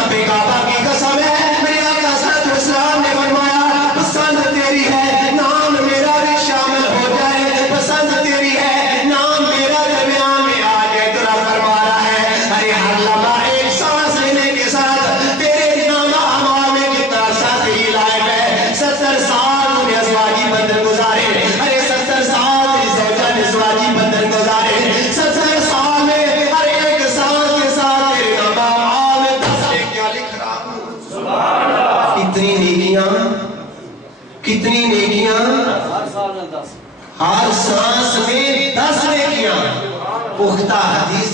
रब्बे काबा की कसम है, मेरे आका सल्लल्लाहु अलैहि वसल्लम ने फरमाया पसंद तेरी है नाम मेरा भी शामिल हो जाए, पसंद तेरी है नाम मेरा दरमियान में आ जाए। तो रब फरमा रहा है अरे हर लम्हा एक सांस लेने के साथ तेरे नामा अमाल में कितना सा तेरी लाइफ है। 70 साल तूने अज़वाजी बंधन गुजारे, अरे 70 साल तेरी ज़ौजा ने अज़वाजी बंधन गुजारे, 70 साल में हर एक साल के साथ तेरे नामा अमाल में 10 नेकियां लिख रहा हूँ। कितनी नेकियां, कितनी नेकियां, हर सांस में 10 नेकियां। पुख्ता हदीस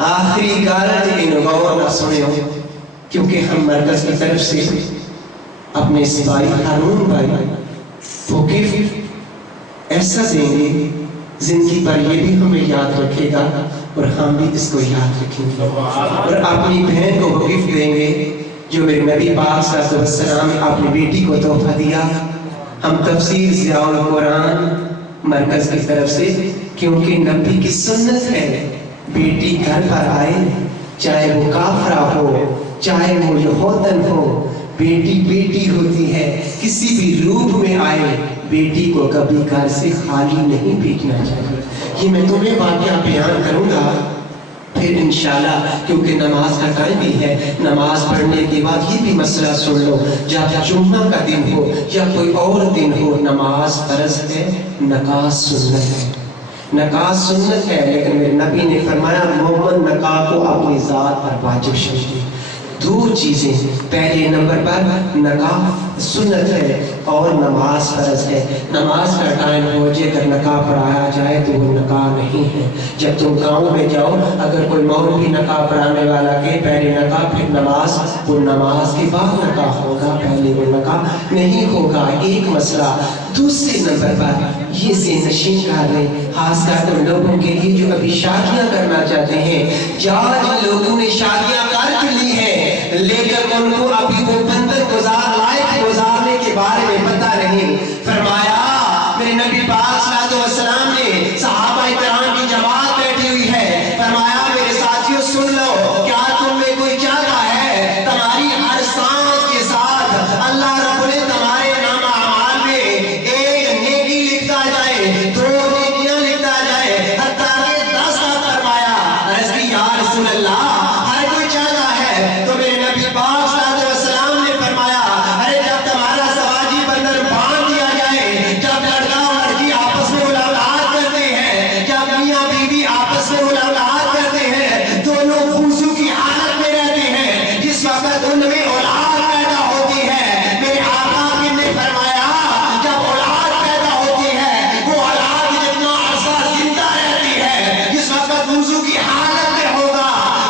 आखिरी गल इन गौर न सुनियो, क्योंकि हम मरकज की तरफ से अपने सिपाही हारून भाई वो गिफ्ट ऐसा देंगे जिंदगी पर ये भी हमें याद रखेगा और हम भी इसको याद रखेंगे। और अपनी बहन को वो गिफ्ट देंगे जो मेरे नबी पाक सल्लल्लाहु अलैहि वसल्लम ने अपनी बेटी को तोहफा दिया। हम तफसीर ज़ियाउल कुरान मरकज की तरफ से, क्योंकि नबी की सुन्नत है बेटी घर पर आए चाहे वो काफरा हो चाहे वो यहूदन हो, बेटी बेटी होती है, किसी भी रूप में आए बेटी को कभी घर से खाली नहीं भेजना चाहिए। ये मैं तुम्हें वाक़या बयान करूंगा फिर इंशाल्लाह, क्योंकि नमाज का टाइम भी है। नमाज पढ़ने के बाद ये भी मसला सुन लो, जब जुम्मा का दिन हो या कोई और दिन हो, नमाज फर्ज है, नकाज सुन्नत है। नकाज सुन्नत है, लेकिन मेरे नबी ने फरमाया मोमन नकाब को अपनी ज़ात पर वाजिब समझे। दो चीजें, पहले नंबर पर नकाब सुन्नत है और नमाज फर्ज है। नमाज का टाइम हो जाए अगर नकाब पढ़ाया जाए तो वो नकाब नहीं है। जब तुम गांव में जाओ, अगर कोई मौलवी नकाब पढ़ाने वाला के पहले नकाब फिर नमाज, वो नमाज के बाद नकाब होगा, पहले वो नकाब नहीं होगा। एक मसला। दूसरे नंबर पर ये से नशीन कर रहे, खासकर उन लोगों के लिए जो अभी शादियां करना चाहते हैं, या जिन लोगों ने शादियां कर ली है लेकिन उनको अभी वो बंधन लाइफ गुजारने के बारे में पता नहीं। फरमाया मेरे नबी पाक सल्लल्लाहु अलैहि वसल्लम ने सहाबा इकराम की जमात बैठी हुई है, फरमाया मेरे साथियों सुन लो, क्या तुम में कोई चाहता है तुम्हारी हर सांस के साथ अल्लाह रब्बुल ने तुम्हारे नामा अमाल में एक नेकी लिखता जाए, 2 नेकियां लिखता जाए, हत्ता कि 10 तक। फरमाया अर्ज़ की या रसूल अल्लाह हर कोई चाहता है। तो मेरे नबी पाक सल्लल्लाहु अलैहि वसल्लम ने फरमाया अरे जब तुम्हारा सवाजी बंधन बांध दिया जाए, जब लड़का और लड़की आपस में मुलाकात करते हैं, जब मियां बीवी आपस में मुलाकात करते हैं, दोनों खुशू की हालत में रहते हैं, जिस वक्त उनमें औलाद पैदा होती है, मेरे आका ने फरमाया जब औलाद पैदा होती है वो औलाद जितना अरसा जिंदा रहती है, जिस वक्त खुशू की हालत में होगा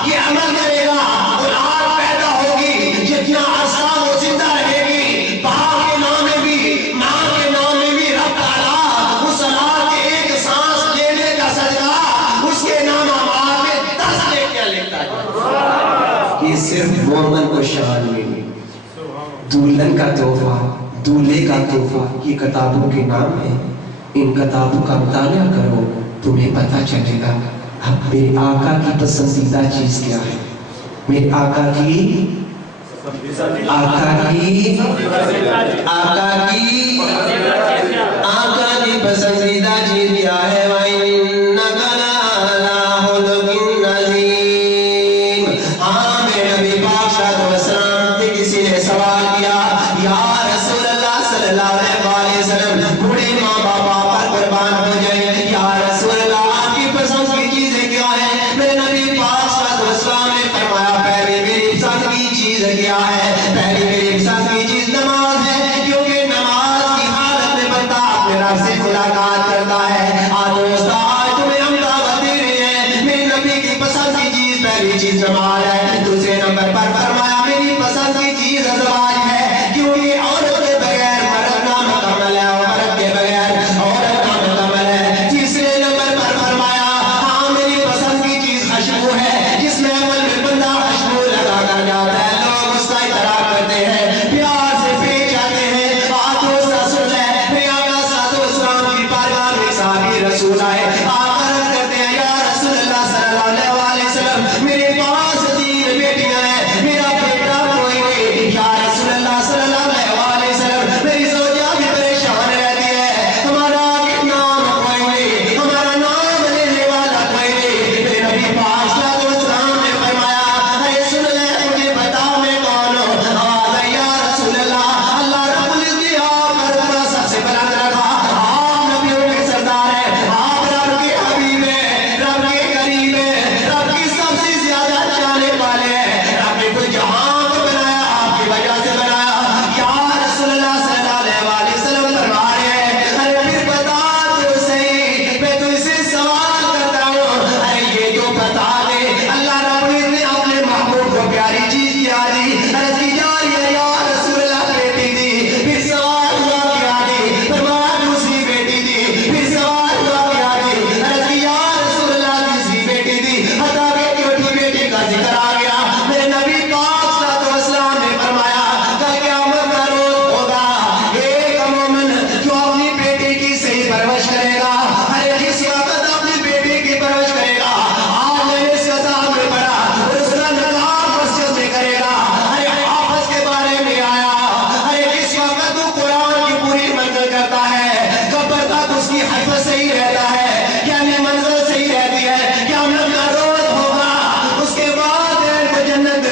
ये अमल करेगा, औलाद पैदा होगी, जितना अरसा वो जिंदा रहेगी, बाप के नाम में भी माँ के नाम में भी रब ताला उस औलाद के एक सांस लेने का सदका उसके नाम अमाल में 10 नेकियां लिखता है। ये सिर्फ मोमन को शान मिली। दुल्हन का तोहफा, दूल्हे का तोहफा, ये किताबों के नाम है। इन किताबों का मुताला करो, तुम्हें पता चलेगा अब मेरे आका की पसंदीदा चीज क्या है। मेरे आका की पसंदीदा चीज क्या है? हाँ मेरे नबी पाक सल्लल्लाहु अलैहि वसल्लम से किसी ने सवाल किया या रसूल अल्लाह सल्लल्लाहु अलैहि वसल्लम, बूढ़े माँ बाप पर कुर्बान हो जाए, या रसूल अल्लाह आपकी पसंद की चीजें क्या है? मेरे नबी पाक सल्लल्लाहु अलैहि वसल्लम ने फरमाया पहले मेरी पसंद की चीज क्या है? पहले मेरी पसंद की चीज नमाज है, क्योंकि नमाज की हालत में बंदा अपने रब से मुलाकात करता है। आज तुम्हें हम दावत दे रहे हैं, मेरे नबी की पसंद की चीज पहली चीज नमाज है। दूसरे नंबर पर फरमाया मेरी पसंद की चीज ज़वाज है, क्योंकि औरत के बगैर मर्द ना मुकम्मल है और मर्द के बगैर औरत ना मुकम्मल है। तीसरे नंबर पर फरमाया हाँ मेरी पसंद की चीज खुशबू है, जिसमें अमल में बंदा खुशबू लगा कर जाता है, लोग उसका इतराफ करते हैं, प्यार से पेश आते हैं। आजो सुन ले मेरे आका सल्लल्लाहु अलैहि वसल्लम की बारगाह में साहबी रसूल आए, आकर करते हैं या रसूल अल्लाह सल्लल्लाहु अलैहि वसल्लम मेरे पास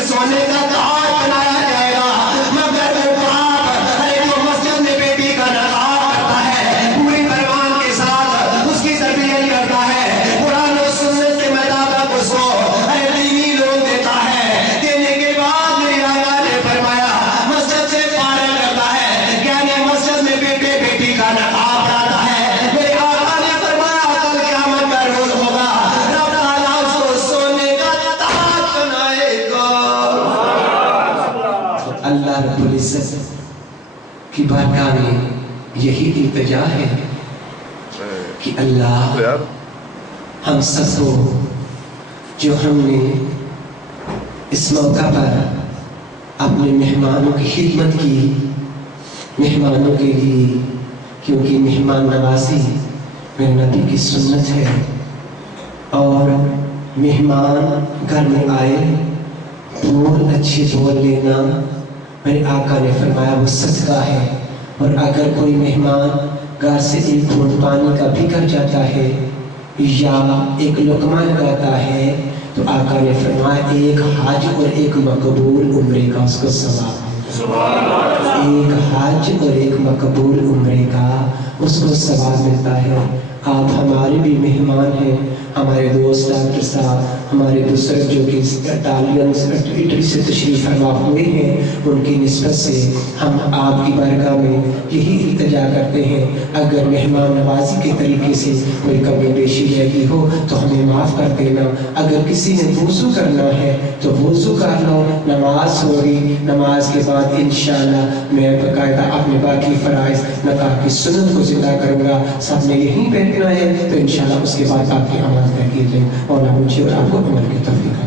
सोने का ताज बनाया जाएगा। मगर वो बाप अरे जो मस्जिद में बेटी का नकाब करता है, पूरी परवान के साथ उसकी तरबियत करता है, कुरान और सुन्नत के मुताबिक उसको अरे दीनी लोग देता है, देने के बाद मेरे आका ने फरमाया मस्जिद से फारिग करता है, यानी मस्जिद में बेटे बेटी का नकाब बनाता है। मेरे आका ने फरमाया कल क़यामत का रोज होगा, रब ताला उसको सोने का ताज बनाएगा। अल्लाह रब्बुल इज्जत की बारगाह में यही इल्तिजा है कि अल्लाह हम सबको जो हमने इस मौका पर अपने मेहमानों की खिदमत की, मेहमानों के लिए, क्योंकि मेहमान नवाजी मेरे नबी की सुन्नत है, और मेहमान घर में आए बोल अच्छे बोल लेना मेरे आका ने फरमाया वो सदका है। और अगर कोई मेहमान घर से एक घूंट पानी का भी कर जाता है या एक लुकमा लगाता है तो आका ने फरमाया एक हज और एक मकबूल उम्रे का उसको सवाब है। एक हज और एक मकबूल उम्रे का उसको सवाब मिलता है। आप हमारे भी मेहमान हैं, हमारे दोस्त डॉक्टर साहब, हमारे दूसरे जो कि इटालियन इटली से तशरीफ़ फरमा हुए हैं, उनकी निस्बत से हम आपकी बारगाह में यही इल्तिजा करते हैं अगर मेहमान नवाजी के तरीके से कोई कमी पेशी लगी हो तो हमें माफ़ कर देना। अगर किसी ने वुज़ू करना है तो वुज़ू कर लो, नमाज होगी, नमाज के बाद इंशाअल्लाह मैं बाकायदा अपने बाकी फ़राइज़ निकाह की सुन्नत को ज़िंदा करूँगा। सब ने यहीं बैठना है तो इंशाअल्लाह उसके बाद आपकी अमल तय की जाए। और मुझे और आपको अमल की तौफीक